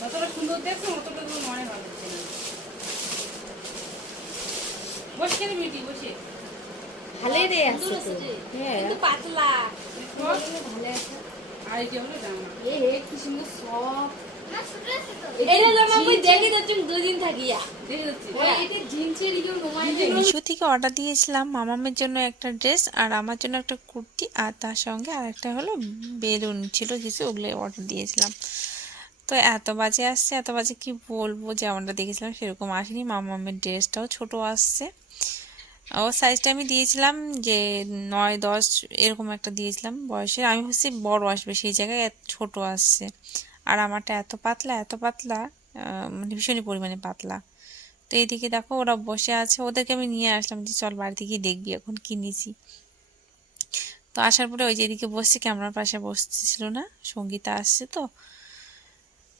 যতটা সুন্দর দেখছো অতটা তোমার মনে ভালো হচ্ছে না। বসে কেন মিটি বসে ভালোই রে আছে তো। হ্যাঁ কিন্তু পাতলা ভালো আছে। আর এটা হলো জামা কি সুন্দর সফট। মিশো থেকে অর্ডার দিয়েছিলাম মামামের জন্য একটা ড্রেস আর আমার জন্য একটা কুর্তি, আর তার সঙ্গে আর একটা হলো বেলুন ছিল কিছু, ওগুলো অর্ডার দিয়েছিলাম। তো এত বাজে আসছে, এত বাজে কি বলবো, যেমনটা দেখেছিলাম সেরকম আসেনি। মামামের ড্রেসটাও ছোট আসছে। ওর সাইজটা আমি দিয়েছিলাম যে 9-10 এরকম একটা দিয়েছিলাম বয়সের, আমি ভাবছি বড় আসবে, সেই জায়গায় ছোট আসছে। আর আমারটা এত পাতলা এত পাতলা, মানে ভীষণই পরিমাণে পাতলা। তো এইদিকে দেখো ওরা বসে আছে, ওদেরকে আমি নিয়ে আসলাম যে চল বাড়িতে গিয়ে দেখবি এখন কি নিয়েছি। তো আসার পরে ওই যে এদিকে বসছে, ক্যামেরার পাশে বসতেছিল না, সঙ্গীতা আসছে। তো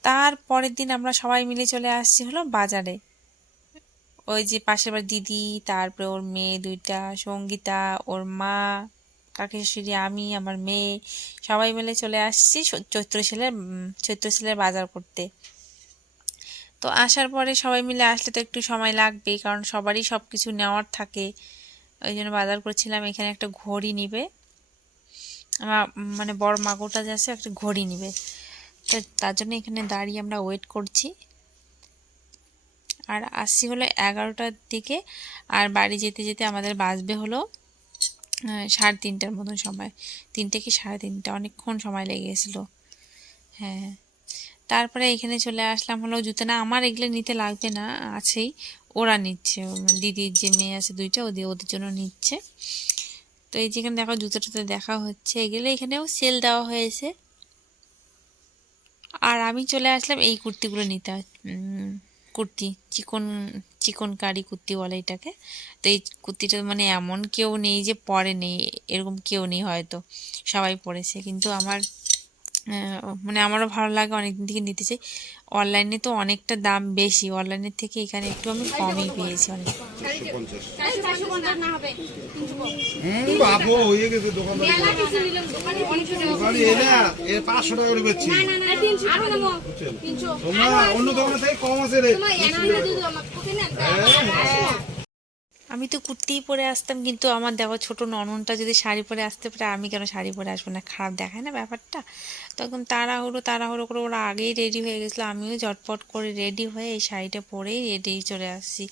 তার পরের দিন আমরা সবাই মিলে চলে আসছি হলো বাজারে। ওই যে পাশের বাড়ির দিদি, তারপরে ওর মেয়ে দুইটা, সঙ্গীতা, ওর মা, কাকি শাশুড়ি, আমি, আমার মেয়ে, সবাই মিলে চলে আসছি চৈত্র সেলের বাজার করতে। তো আসার পরে সবাই মিলে আসলে তো একটু সময় লাগবেই, কারণ সবারই সব কিছু নেওয়ার থাকে। ওই জন্য বাজার করছিলাম। এখানে একটা ঘড়ি নিবে আমার, মানে বড় মাগুরটা যাচ্ছে একটা ঘড়ি নিবে, তো তার জন্য এখানে দাঁড়িয়ে আমরা ওয়েট করছি। আর আসছি হলো 11টার দিকে, আর বাড়ি যেতে যেতে আমাদের বাজবে হলো 3:30টার মতন সময়, 3টে কি 3:30, অনেকক্ষণ সময় লেগে গেছিলো। হ্যাঁ, তারপরে এখানে চলে আসলাম হলো জুতো না, আমার এগুলো নিতে লাগবে না, আছেই, ওরা নিচ্ছে, দিদির যে মেয়ে আছে দুইটা, ওদের জন্য নিচ্ছে। তো এই যেখানে দেখো জুতোটাতে দেখা হচ্ছে, এগুলো এখানেও সেল দেওয়া হয়েছে। আর আমি চলে আসলাম এই কুর্তিগুলো নিতে, কুর্তি চিকনকারি কুর্তি বলে এটাকে। তো এই কুর্তিটা মানে এমন কেউ নেই যে পরে নেই, এরকম কেউ নেই, হয়তো সবাই পরেছে, কিন্তু আমার মানে আমারও ভালো লাগে, অনেকদিন থেকে নিতে চাই। অনলাইনে তো অনেকটা দাম বেশি, অনলাইনের থেকে এখানে একটু আমি কমই পেয়েছি অনেক। আমি তো কুর্তিই পরে আসতাম, কিন্তু আমার দেখো ছোট নননটা যদি শাড়ি পরে আসতে পারে, আমি কেন শাড়ি পরে আসবো না? খারাপ দেখায় না ব্যাপারটা? তখন তাড়াহুড়ো করে ওরা আগেই রেডি হয়ে গেছিলো, আমিও ঝটপট করে রেডি হয়ে এই শাড়িটা পরেই রেডি চলে আসছি।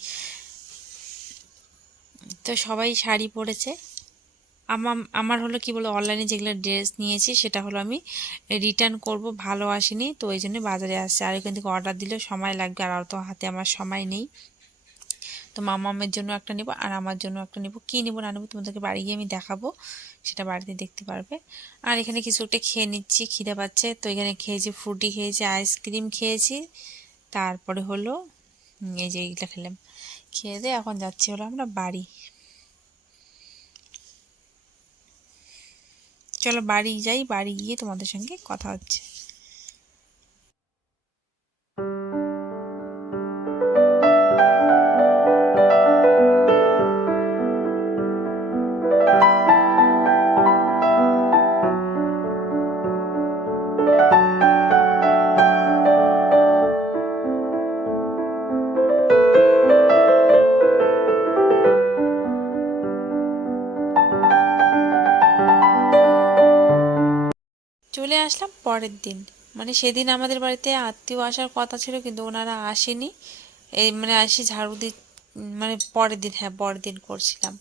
তো সবাই শাড়ি পরেছে। আমার হলো কি বলো, অনলাইনে যেগুলো ড্রেস নিয়েছি সেটা হলো আমি রিটার্ন করব, ভালো আসেনি, তো ওই জন্য বাজারে আসছে। আর এখান থেকে অর্ডার দিলে সময় লাগবে, আর তো হাতে আমার সময় নেই। তো মামামের জন্য একটা নেব আর আমার জন্য একটা নেব, কী নেবো না নেবো তোমাদেরকে বাড়ি গিয়ে আমি দেখাবো, সেটা বাড়িতে দেখতে পারবে। আর এখানে কিছু একটা খেয়ে নিচ্ছি, খিদে পাচ্ছে। তো এখানে খেয়েছি ফ্রুটি, খেয়েছি আইসক্রিম, খেয়েছি, তারপরে হলো এই যে এইগুলো খেলাম। খেয়ে দিয়ে এখন যাচ্ছি হলো আমরা বাড়ি। চলো বাড়ি যাই, বাড়ি গিয়ে তোমাদের সঙ্গে কথা হচ্ছে। চলে আসলাম পরের দিন, মানে সেদিন আমাদের বাড়িতে আত্মীয় আসার কথা ছিল, কিন্তু ওনারা আসেনি। এই মানে আসি ঝাড়ু মানে পরের দিন, হ্যাঁ পরের দিন করছিলাম।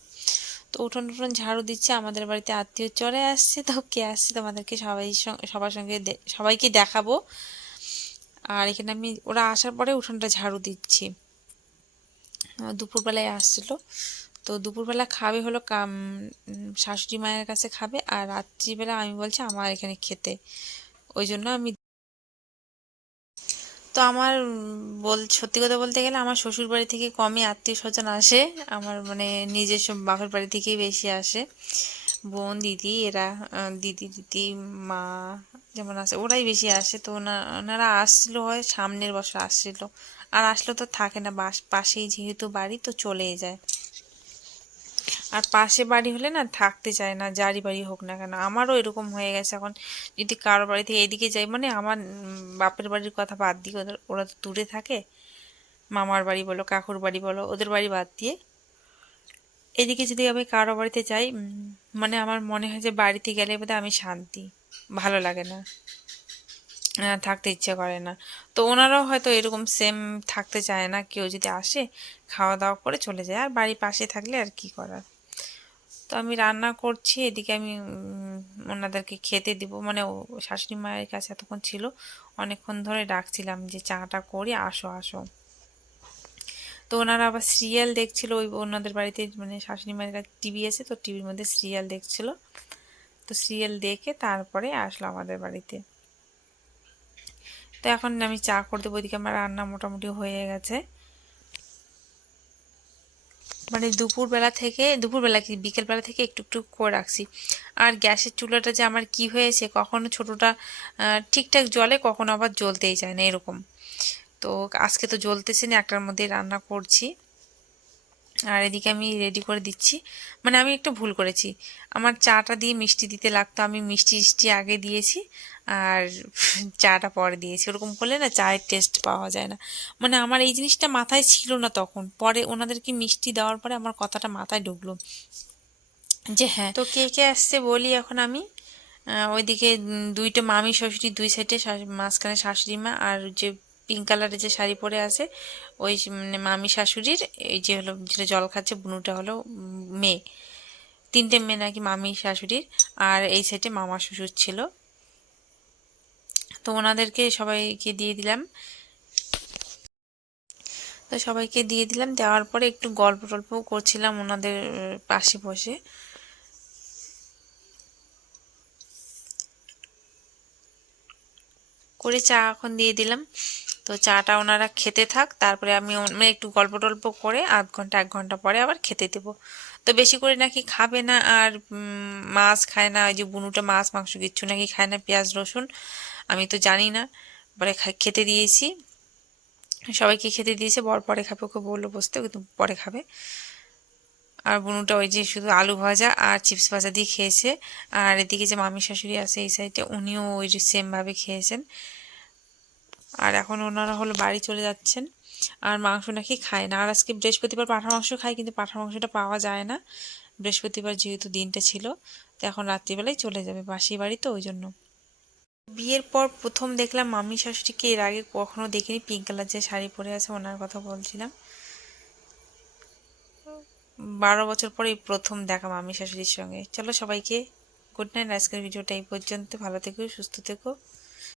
তো উঠোন উঠোন ঝাড়ু দিচ্ছে, আমাদের বাড়িতে আত্মীয় চলে আসছে। তো কে আসছে তোমাদেরকে সবার সঙ্গে সবাইকে দেখাবো। আর এখানে আমি ওরা আসার পরে উঠোনটা ঝাড়ু দিচ্ছি। দুপুরবেলায় আসছিলো, তো দুপুরবেলা খাবে হলো শাশুড়ি মায়ের কাছে খাবে, আর রাত্রিবেলা আমি বলছি আমার এখানে খেতে, ওই জন্য আমি। তো আমার সত্যি কথা বলতে গেলে আমার শ্বশুর বাড়ি থেকে কমই আত্মীয় স্বজন আসে, আমার মানে নিজস্ব বাপের বাড়ি থেকেই বেশি আসে। বোন দিদি এরা, দিদি মা যেমন আসে ওরাই বেশি আসে। তো ওনারা আসছিলো, হয় সামনের বছর আসছিলো, আর আসলে তো থাকে না, পাশেই যেহেতু বাড়ি তো চলেই যায়। আর পাশে বাড়ি হলে না থাকতে চায় না, যারই বাড়ি হোক না কেন। আমারও এরকম হয়ে গেছে এখন, যদি কারো বাড়িতে এদিকে যাই মানে আমার বাপের বাড়ির কথা বাদ দিয়ে, ওরা তো দূরে থাকে, মামার বাড়ি বলো কাকুর বাড়ি বলো, ওদের বাড়ি বাদ দিয়ে এদিকে যদি আমি কারো বাড়িতে যাই মানে আমার মনে হয় যে বাড়িতে গেলে বোধহয় আমি শান্তি, ভালো লাগে না, থাকতে ইচ্ছে করে না। তো ওনারাও হয়তো এরকম সেম, থাকতে চায় না, কেউ যদি আসে খাওয়া দাওয়া করে চলে যায়, আর বাড়ির পাশে থাকলে আর কি করার। তো আমি রান্না করছি, এদিকে আমি ওনাদেরকে খেতে দিব, মানে ও শাশুড়ি মায়ের কাছে এতক্ষণ ছিল, অনেকক্ষণ ধরে ডাকছিলাম যে চাটা করি, আসো আসো। তো ওনারা আবার সিরিয়াল দেখছিল, ওই ওনাদের বাড়িতে মানে শাশুড়ি মায়ের কাছে টিভি আছে, তো টিভির মধ্যে সিরিয়াল দেখছিল। তো সিরিয়াল দেখে তারপরে আসলো আমাদের বাড়িতে। তো এখন আমি চা করে দেবো, ওইদিকে আমার রান্না মোটামুটি হয়ে গেছে। মানে দুপুরবেলা কি বিকেলবেলা থেকে একটু একটু করে রাখছি। আর গ্যাসের চুলাটা যে আমার কি হয়েছে, কখনো ছোটোটা ঠিকঠাক জ্বলে, কখনো আবার জ্বলতেই চায় না এরকম। তো আজকে তো জ্বলতেছে না, একটার মধ্যে রান্না করছি। আর এদিকে আমি রেডি করে দিচ্ছি। মানে আমি একটা ভুল করেছি, আমার চাটা দিয়ে মিষ্টি দিতে লাগতো, আমি মিষ্টি আগে দিয়েছি আর চাটা পরে দিয়েছি। ওরকম করলে না চায়ের টেস্ট পাওয়া যায় না। মানে আমার এই জিনিসটা মাথায় ছিল না তখন, পরে ওনাদেরকে মিষ্টি দেওয়ার পরে আমার কথাটা মাথায় ঢুকলো যে হ্যাঁ। তো কে কে আসছে বলি এখন আমি। ওইদিকে দুইটা মামি শ্বশুরি, দুই সাইডে মাঝখানে শাশুড়ি মা, আর যে পিঙ্ক কালারের যে শাড়ি পরে আছে ওই মানে মামি শাশুড়ির, এই যে হলো যেটা জল খাচ্ছে বুনুটা হলো মেয়ে, তিনটে মেয়ে নাকি মামি শাশুড়ির। আর এই সাইডে মামা শ্বশুর ছিল। তো ওনাদেরকে সবাইকে দিয়ে দিলাম। তো সবাইকে দিয়ে দিলাম, দেওয়ার পরে একটু গল্প টল্প করছিলাম ওনাদের পাশে বসে। করে চা এখন দিয়ে দিলাম। তো চাটা ওনারা খেতে থাক, তারপরে আমি মানে একটু গল্প টল্প করে আধ ঘন্টা 1 ঘন্টা পরে আবার খেতে দেবো। তো বেশি করে নাকি খাবে না, আর মাছ খায় না, ওই যে বুনুটা মাছ মাংস কিচ্ছু নাকি খায় না, পেঁয়াজ রসুন আমি তো জানি না। পরে খেতে দিয়েছি, সবাইকে খেতে দিয়েছে, বর পরে খাবে, ওকে বললো বসতে, কিন্তু পরে খাবে। আর বুনুটা ওই যে শুধু আলু ভাজা আর চিপস ভাজা দিয়ে খেয়েছে। আর এদিকে যে মামি শাশুড়ি আছে এই সাইডে, উনিও ওই যে সেমভাবে খেয়েছেন। আর এখন ওনারা হলো বাড়ি চলে যাচ্ছেন। আর মাংস নাকি খায় না, আর আজকে বৃহস্পতিবার পাঁঠার মাংস খায়, কিন্তু পাঁঠার মাংসটা পাওয়া যায় না বৃহস্পতিবার যেহেতু দিনটা ছিল। তো এখন রাত্রিবেলায় চলে যাবে, পাশের বাড়ি তো ওই জন্য। বিয়ের পর প্রথম দেখলাম মামি শাশুড়িকে, এর আগে কখনো দেখিনি। পিঙ্ক কালার যে শাড়ি পরে আছে ওনার কথা বলছিলাম, 12 বছর পরে এই প্রথম দেখা মামি শাশুড়ির সঙ্গে। চলো সবাইকে গুড নাইট, আজকের ভিডিওটা এই পর্যন্ত, ভালো থেকো সুস্থ থেকো।